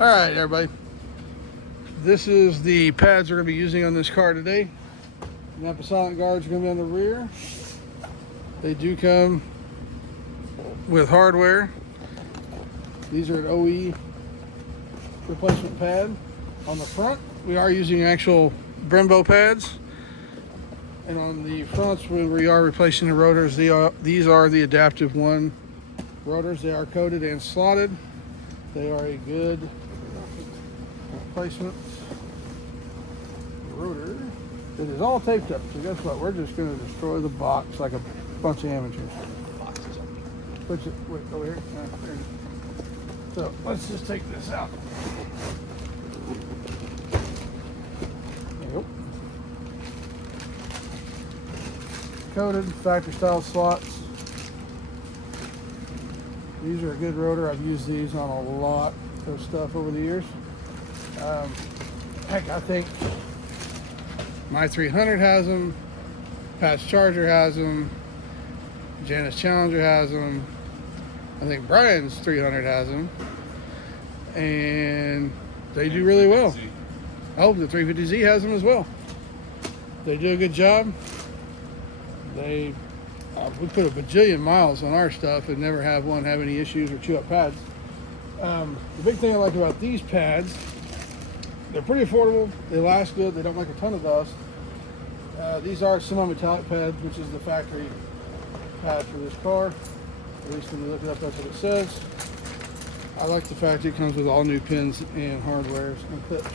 All right, everybody. This is the pads we're going to be using on this car today. Napa silent guards are going to be on the rear. They do come with hardware. These are an OE replacement pad. On the front, we are using actual Brembo pads. And on the fronts, we are replacing the rotors. These are the Adaptive One rotors. They are coated and slotted. They are a good replacement rotor. It is all taped up, so guess what? We're just going to destroy the box like a bunch of amateurs. Wait, over here. There. So let's just take this out. There you go. Coated factory style slots. These are a good rotor. I've used these on a lot of stuff over the years. Heck, I think my 300 has them, Pat's Charger has them, Janus Challenger has them, I think Brian's 300 has them, and they do really well. Oh, the 350Z has them as well. They do a good job. We put a bajillion miles on our stuff and never have one have any issues or chew up pads. The big thing I like about these pads, they're pretty affordable, they last good, they don't make a ton of dust. These are semi-metallic pads, which is the factory pad for this car. At least when you look it up, that's what it says. I like the fact it comes with all new pins and hardwares and clips.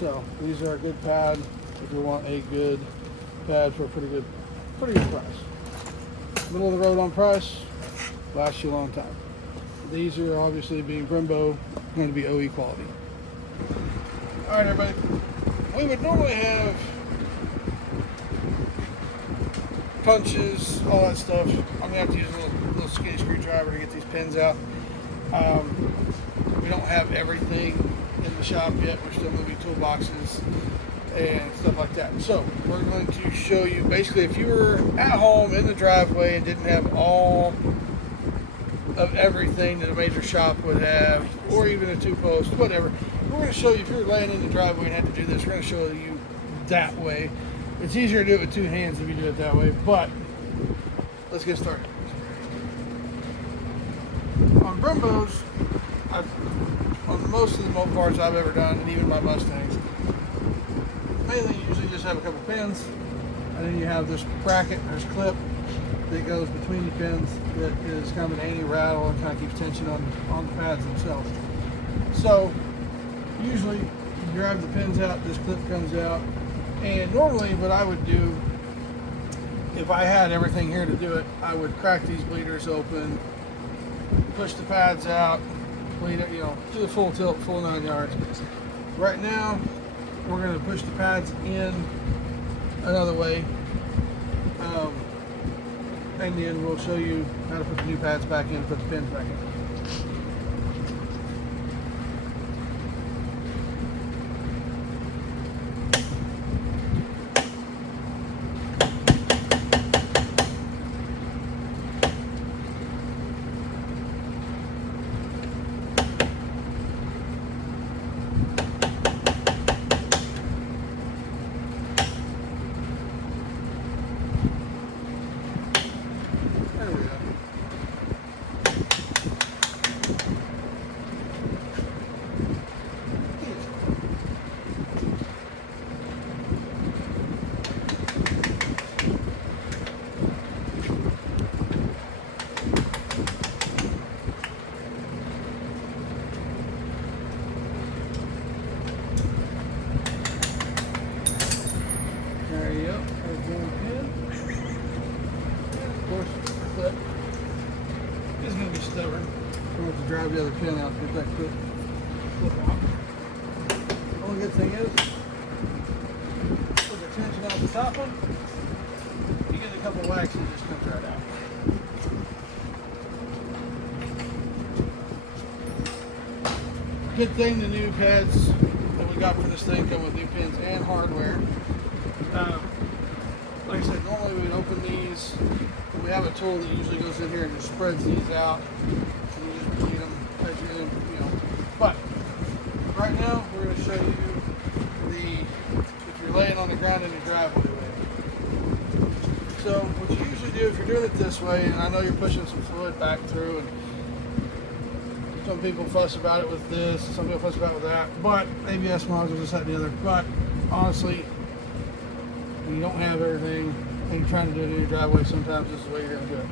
So these are a good pad if you want a good pad for a pretty good price. Middle of the road on price, lasts you a long time. These are obviously, being Brembo, going to be OE quality. All right, everybody. We would normally have punches, all that stuff. I'm gonna have to use a little skinny screwdriver to get these pins out. We don't have everything in the shop yet. We're still moving toolboxes and stuff like that. So we're going to show you basically if you were at home in the driveway and didn't have all of everything that a major shop would have, or even a two-post, whatever. We're going to show you if you're laying in the driveway and had to do this. We're going to show you that way. It's easier to do it with two hands if you do it that way, but let's get started. On Brembos, on most of the Mopars I've ever done, and even my Mustangs, mainly you usually just have a couple pins, and then you have this bracket, there's clip that goes between the pins that is kind of an anti-rattle and kind of keeps tension on the pads themselves. So usually you grab the pins out, this clip comes out, and normally what I would do if I had everything here to do it, I would crack these bleeders open, push the pads out, bleed it, do the full tilt, full 9 yards. Right now we're going to push the pads in another way. And then we'll show you how to put the new pads back in, put the pins back in. There you go. There's one pin. And of course, the clip is going to be stubborn. We'll have to drive the other pin out to get that clip out. The only good thing is, with the tension off the top one, you get a couple whacks and it just comes right out. Good thing the new pads that we got for this thing come with new pins and hardware. Like I said, normally we'd open these. We have a tool that usually goes in here and just spreads these out. And you just bleed them as you, But right now we're going to show you if you're laying on the ground in your driveway. So what you usually do if you're doing it this way, and I know you're pushing some fluid back through, and some people fuss about it with this, some people fuss about it with that, but ABS modules, this, that, and the other. But honestly, when you don't have everything and you're trying to do it in your driveway, sometimes this is the way you're going to do it.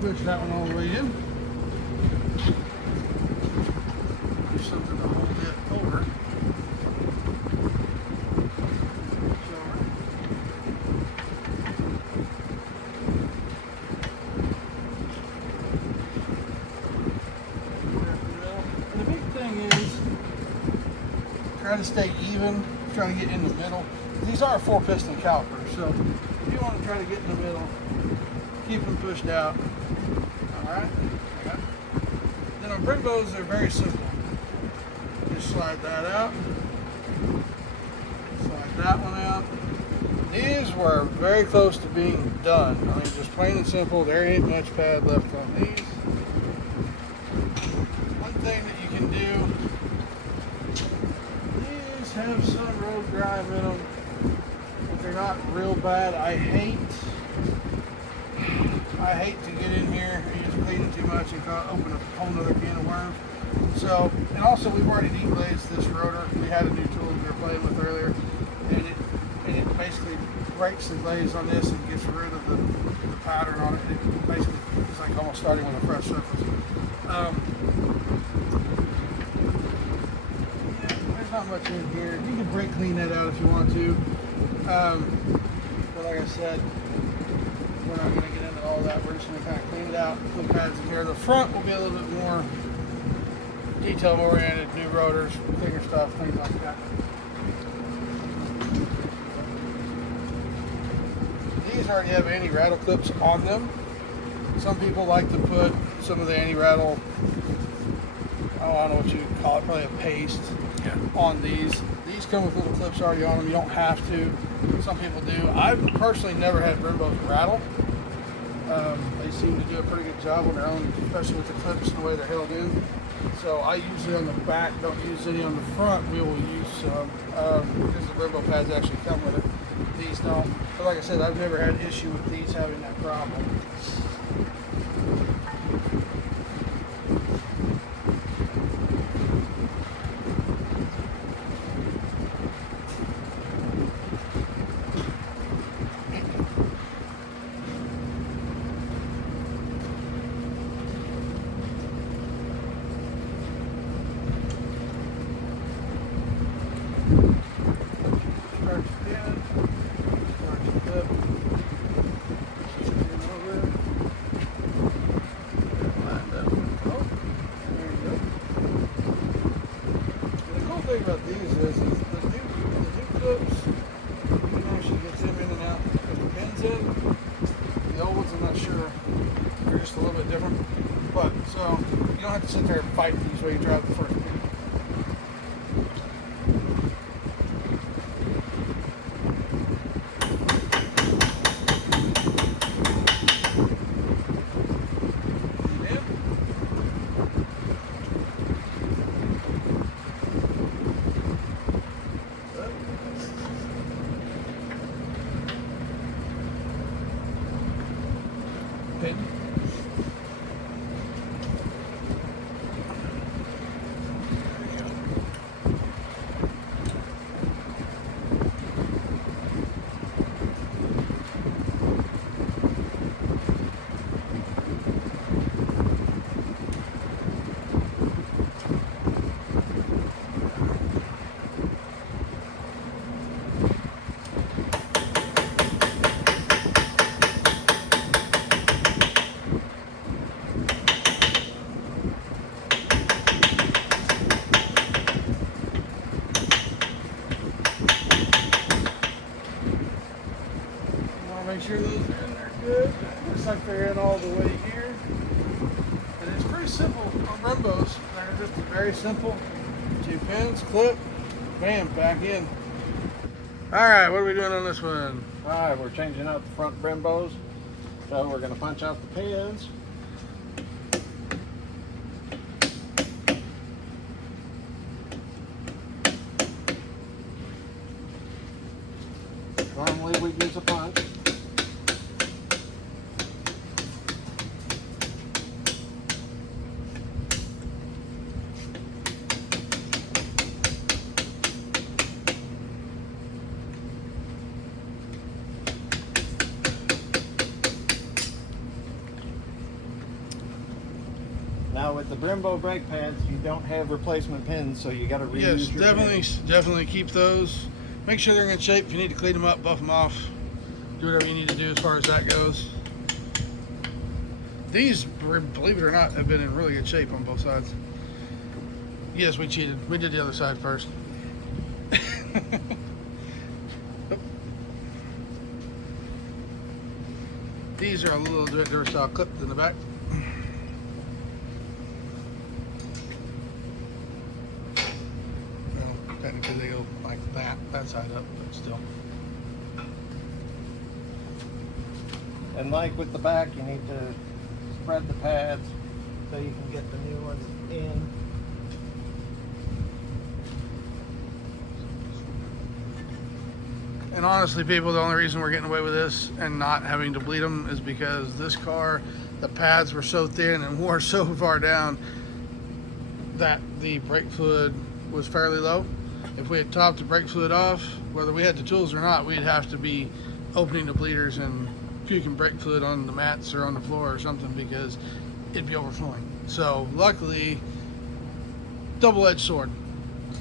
Push that one all the way in. Do something to hold it over. And the big thing is try to stay even, try to get in the middle. These are 4-piston calipers, so if you want to try to get in the middle, keep them pushed out. Alright? Okay. Then on Brembos, they're very simple. Just slide that out. Slide that one out. These were very close to being done. I mean, just plain and simple. There ain't much pad left on these. One thing that you can do, these have some road grime in them, but they're not real bad. I hate to get in here and just clean it too much and open a whole nother can of worms. So, and also we've already deglazed this rotor. We had a new tool we were playing with earlier, and it basically breaks the glaze on this and gets rid of the pattern on it. It basically is like almost starting with a fresh surface. Yeah, there's not much in here. You can brake clean that out if you want to. But like I said, we're not going to get into all that. We're just going to kind of clean it out, put pads in here. The front will be a little bit more detail oriented, new rotors, bigger stuff, things like that. These already have anti-rattle clips on them. Some people like to put some of the anti-rattle, I don't know what you call it, probably a paste on these. These come with little clips already on them. You don't have to. Some people do. I've personally never had Brembos rattle. They seem to do a pretty good job on their own, especially with the clips and the way they're held in. So I usually on the back don't use any. On the front we will use some because the Brembo pads actually come with it. These don't. But like I said, I've never had an issue with these having that problem. The thing about these is the new clips, you can actually get them in and out with the pins in. The old ones, I'm not sure, they're just a little bit different. But so you don't have to sit there and fight these while you drive the first pin. Make sure those are in there good. Looks like they're in all the way here. And it's pretty simple on Brembos. They're just very simple. 2 pins, clip, bam, back in. Alright, what are we doing on this one? Alright, we're changing out the front Brembos. So we're going to punch out the pins. Normally we use a punch. Now with the Brembo brake pads, you don't have replacement pins, so you got to reuse your pins. Definitely keep those. Make sure they're in good shape. If you need to clean them up, buff them off, do whatever you need to do as far as that goes. These, believe it or not, have been in really good shape on both sides. Yes, we cheated. We did the other side first. These are a little bit Duracell clipped in the back. Well, technically they go like that side up, but still. And like with the back, you need to spread the pads so you can get the new ones in. And honestly, people, the only reason we're getting away with this and not having to bleed them is because this car, the pads were so thin and wore so far down that the brake fluid was fairly low. If we had topped the brake fluid off, whether we had the tools or not, we'd have to be opening the bleeders and puking brake fluid on the mats or on the floor or something because it'd be overflowing. So luckily, double-edged sword.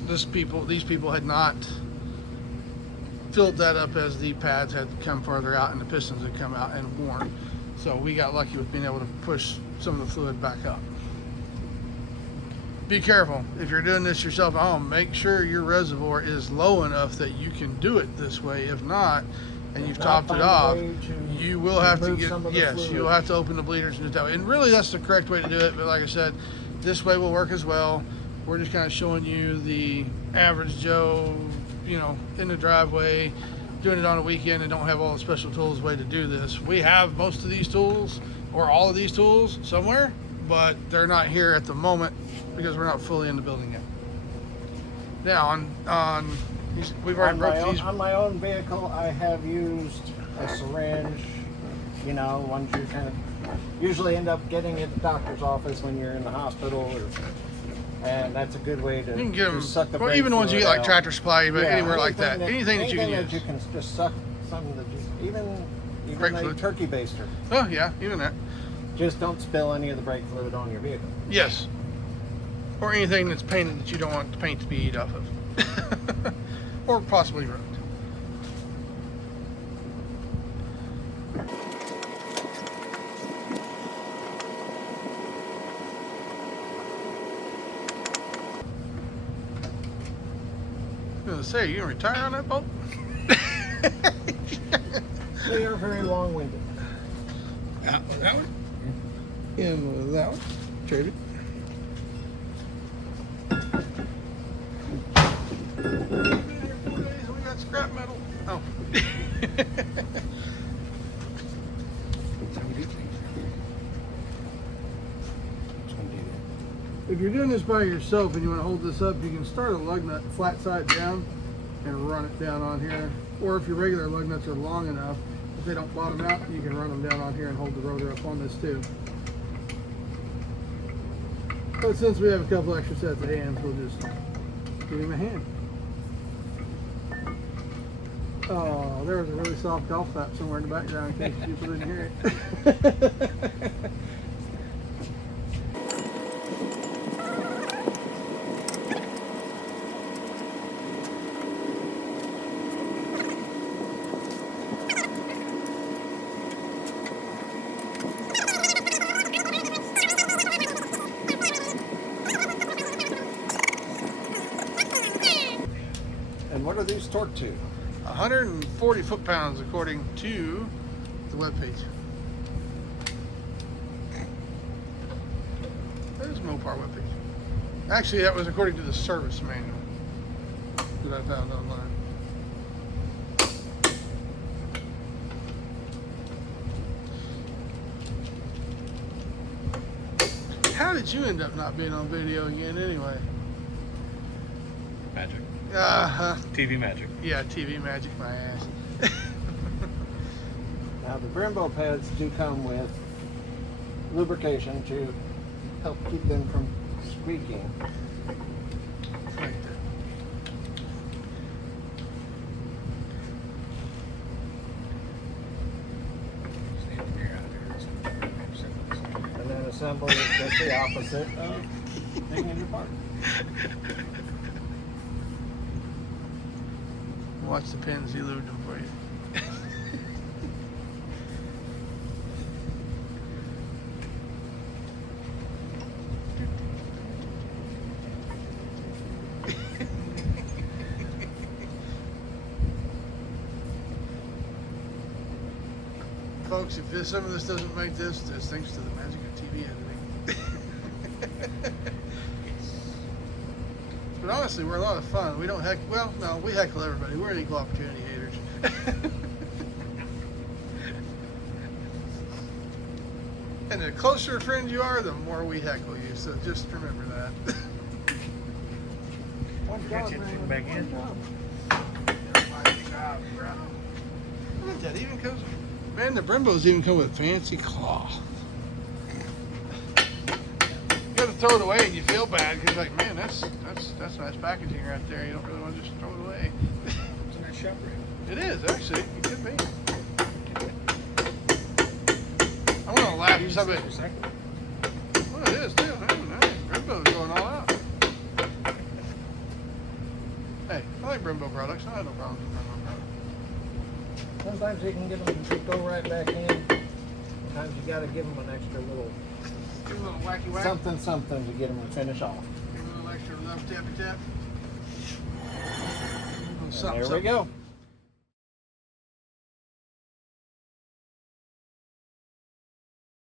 These people had not filled that up as the pads had come farther out and the pistons had come out and worn. So we got lucky with being able to push some of the fluid back up. Be careful. If you're doing this yourself at home, make sure your reservoir is low enough that you can do it this way. If not, and you've topped it off, you will have to you'll have to open the bleeders and do it that way. And really that's the correct way to do it, but like I said, this way will work as well. We're just kind of showing you the average Joe, you know, in the driveway, doing it on a weekend and don't have all the special tools way to do this. We have most of these tools or all of these tools somewhere, but they're not here at the moment because we're not fully in the building yet. Now we've already broke these. On my own vehicle, I have used a syringe, you know, ones you kind of usually end up getting at the doctor's office when you're in the hospital, and that's a good way to you can get them, suck the well, even the ones you get like Tractor Supply, but anywhere like that. Anything that you can use. You can just suck something that even a turkey baster. Oh yeah, even that. Just don't spill any of the brake fluid on your vehicle. Yes. Or anything that's painted that you don't want the paint to be eat off of. Or possibly ruined. I was going to say, you gonna retire on that boat? They are very long-winded. Out with that one. In with that one. Trade it. 4 days and we got scrap metal. Oh. If you're doing this by yourself and you want to hold this up, you can start a lug nut flat side down and run it down on here. Or if your regular lug nuts are long enough, if they don't bottom out, you can run them down on here and hold the rotor up on this too. But since we have a couple extra sets of hands, we'll just give him a hand. Oh, there was a really soft golf clap somewhere in the background in case people didn't hear it. And what are these torqued to? 140 foot-pounds according to the webpage. That is Mopar webpage. Actually, that was according to the service manual that I found online. how did you end up not being on video again anyway? Magic. TV magic. Yeah, TV magic my ass. Now the Brembo pads do come with lubrication to help keep them from squeaking. Right there. And then assembly is just the opposite of taking it apart. Watch the pins, he lubed them for you. Folks, if some of this doesn't make this, it's thanks to the magic of TV editing. But honestly, we're a lot of fun. We don't heckle, well, no, we heckle everybody. We're equal opportunity haters. And the closer a friend you are, the more we heckle you. So just remember that. One Got job, you man. back in. One job. Good job, bro. Look at that, even comes, man, the Brembos even come with fancy cloth. You gotta throw it away and you feel bad because like, man, that's nice packaging right there. You don't really want to just throw it away. It's a nice shop ring. It is actually. It could be. I'm gonna laugh because I bet. Well, it is too. Brembo's going all out. Hey, I like Brembo products. I have no problem with Brembo products. Sometimes you can get them to go right back in. Sometimes you got to give them an extra little Give a little wacky whack. something to get them to finish off. Give a little extra love tappy tap. And there we go.